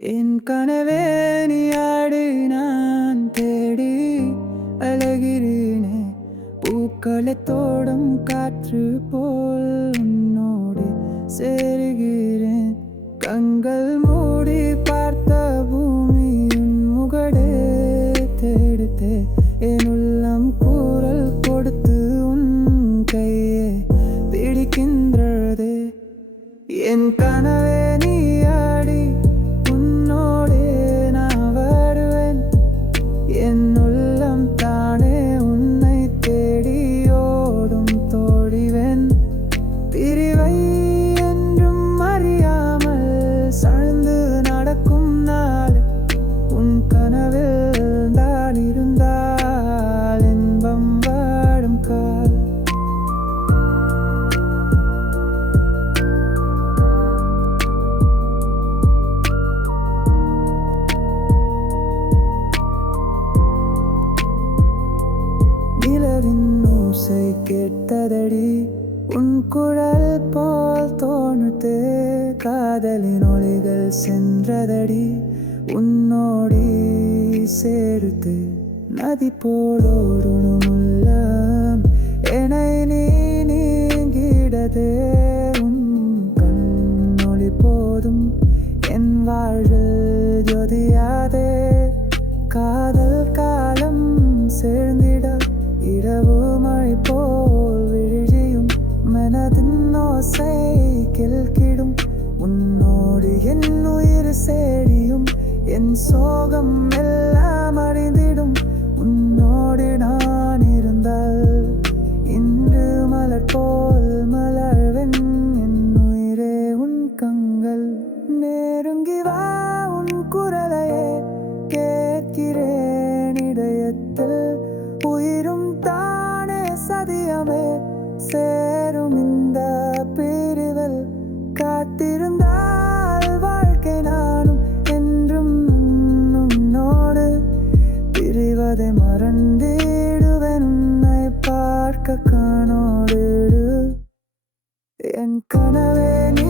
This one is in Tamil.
என் கனவே நீயாடு நான் தேடி அழகிறேனே பூக்களை தோடும் காற்று போல் உன்னோடு சேருகிறேன் கண்கள் மூடி பார்த்த பூமியின் முகடே தேடுத்தே என் உள்ளம் கூறல் கொடுத்து உன் கையே பிடிக்கின்றது என் கனவே நீயாடி உன்னோடே நான் வருவேன் என் உள்ளம் தானே உன்னை தேடி ஓடும் தோடிவேன் பிரிவை என்றும் அறியாமல் சாய்ந்து நடக்கும் நாள் உன் கனவில் தான் இருந்தால் இன்பம் வாடும் கால் நிலவின் ஓசை கேட்டதடி உன் குரல் போல் தோணுதே காதலின் ஒளிகள் சென்றதடி உன்னோடி சேருது நதி போலோருணும் உள்ளம் என்னை நீ நீங்கிடதே உன் கண்ணொளி போதும் என் வாழ்வில் ஜோதியாதே காதல் காலம் சேர்ந்திட இரவு மழை போல் விழியும் மனதின் ஓசை கில்கிடும் உன்னோடு என் உயிர் சேடியும் என் சோகம் எல்லாம் அறிந்திடும் உன்னோடு நான் இருந்தால் இன்று மலர் போல் மலர்வென் என் உயிரே உன் கண்கள் நெருங்கி வா உன் குரலையே கேட்கிறேன் இதயத்தில் உயிரும் தானே சதியமே சேரும் இந்த பிரிவில் காத்திருந்தால் வாழ்க்கை நானும் என்றும் உன்னோடு பிரிவதை மறந்திடுவேன் உன்னை பார்க்க காணோடு என் கனவே நீ